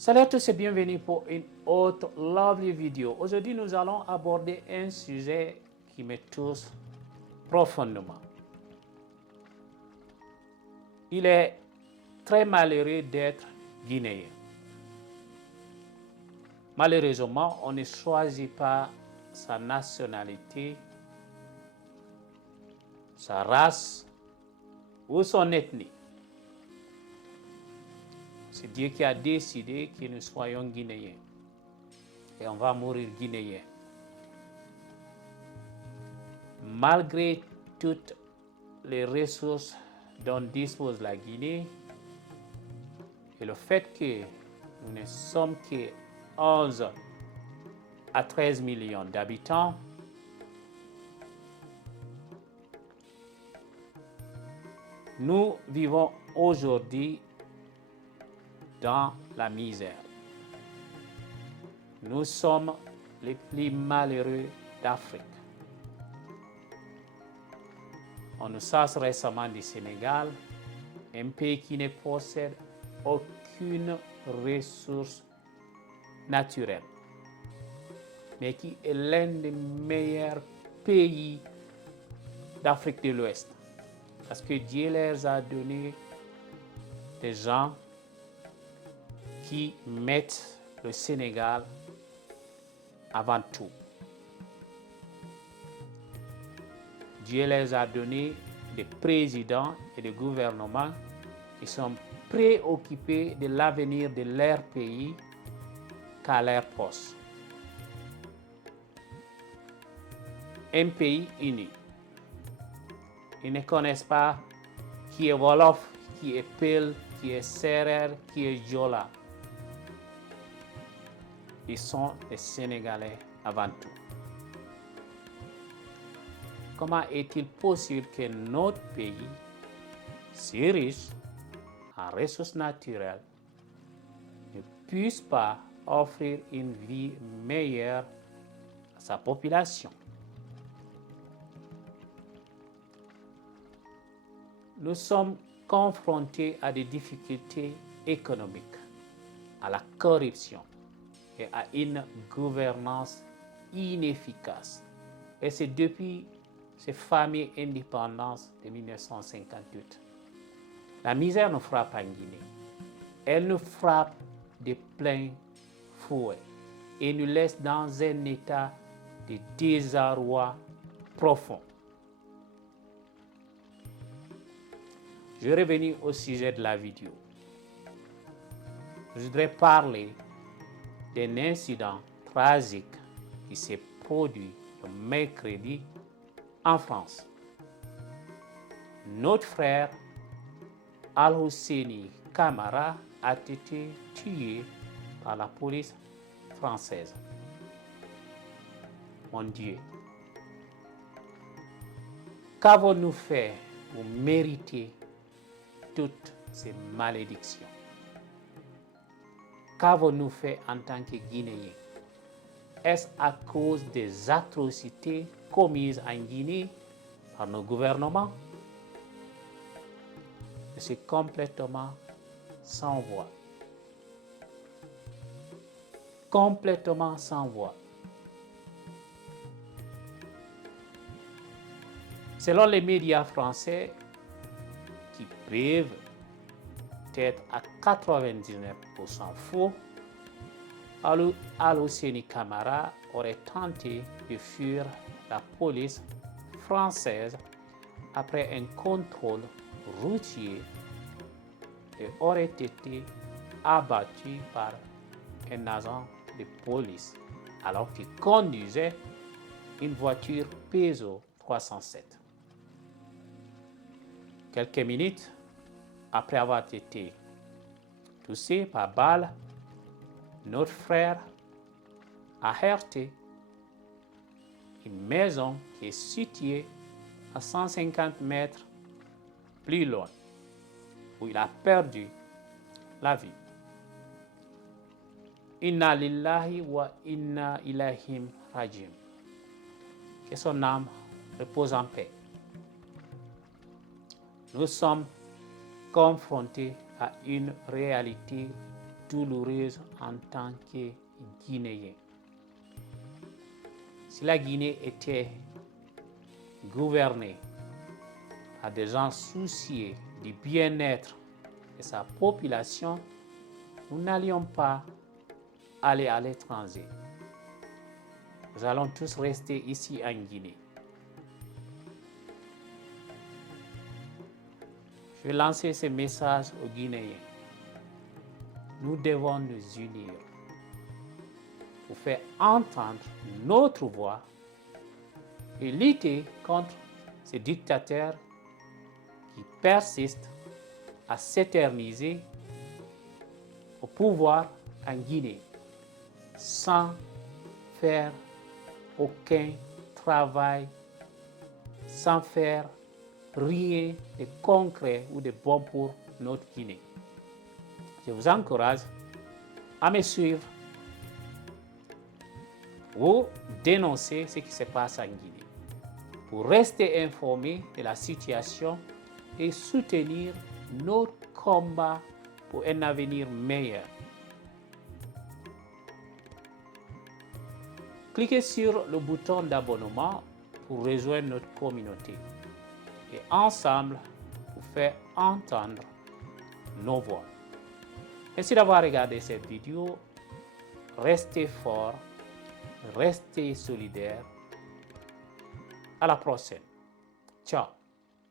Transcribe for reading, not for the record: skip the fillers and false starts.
Salut à tous et bienvenue pour une autre lovely vidéo. Aujourd'hui, nous allons aborder un sujet qui me touche profondément. Il est très malheureux d'être guinéen. Malheureusement, on ne choisit pas sa nationalité, sa race ou son ethnie. C'est Dieu qui a décidé que nous soyons guinéens. Et on va mourir guinéens. Malgré toutes les ressources dont dispose la Guinée et le fait que nous ne sommes que 11 à 13 millions d'habitants, nous vivons aujourd'hui dans la misère. Nous sommes les plus malheureux d'Afrique. On nous chasse récemment du Sénégal, un pays qui ne possède aucune ressource naturelle, mais qui est l'un des meilleurs pays d'Afrique de l'Ouest. Parce que Dieu leur a donné des gens qui mettent le Sénégal avant tout. Dieu les a donné des présidents et des gouvernements qui sont préoccupés de l'avenir de leur pays qu'à leur poste. Un pays uni. Ils ne connaissent pas qui est Wolof, qui est Peul, qui est Serer, qui est Jola. Ils sont des Sénégalais avant tout. Comment est-il possible que notre pays, si riche en ressources naturelles, ne puisse pas offrir une vie meilleure à sa population? Nous sommes confrontés à des difficultés économiques, à la corruption et à une gouvernance inefficace. Et c'est depuis ces fameuses indépendances de 1958. La misère nous frappe en Guinée. Elle nous frappe de plein fouet et nous laisse dans un état de désarroi profond. Je reviens au sujet de la vidéo. Je voudrais parler d'un incident tragique qui s'est produit le mercredi en France. Notre frère Al-Husseini Camara a été tué par la police française. Mon Dieu, qu'avons-nous fait pour mériter toutes ces malédictions? Qu'avons-nous fait en tant que Guinéens? Est-ce à cause des atrocités commises en Guinée par nos gouvernements? C'est complètement sans voix. Complètement sans voix. Selon les médias français, qui peuvent être à 99% faux, Al-Husseini Camara aurait tenté de fuir la police française après un contrôle routier et aurait été abattu par un agent de police alors qu'il conduisait une voiture Peugeot 307. Quelques minutes après avoir été touché par balle, notre frère a heurté une maison qui est située à 150 mètres plus loin, où il a perdu la vie. Inna lillahi wa inna ilayhi rajiun. Que son âme repose en paix. Nous sommes confrontés à une réalité douloureuse en tant que Guinéen. Si la Guinée était gouvernée par des gens soucieux du bien-être de sa population, nous n'allions pas aller à l'étranger. Nous allons tous rester ici en Guinée. Je vais lancer ce message aux Guinéens. Nous devons nous unir pour faire entendre notre voix et lutter contre ces dictateurs qui persistent à s'éterniser au pouvoir en Guinée sans faire aucun travail, sans faire rien de concret ou de bon pour notre Guinée. Je vous encourage à me suivre ou dénoncer ce qui se passe en Guinée pour rester informé de la situation et soutenir notre combat pour un avenir meilleur. Cliquez sur le bouton d'abonnement pour rejoindre notre communauté et ensemble pour faire entendre nos voix. Merci d'avoir regardé cette vidéo. Restez forts, restez solidaires. À la prochaine. Ciao.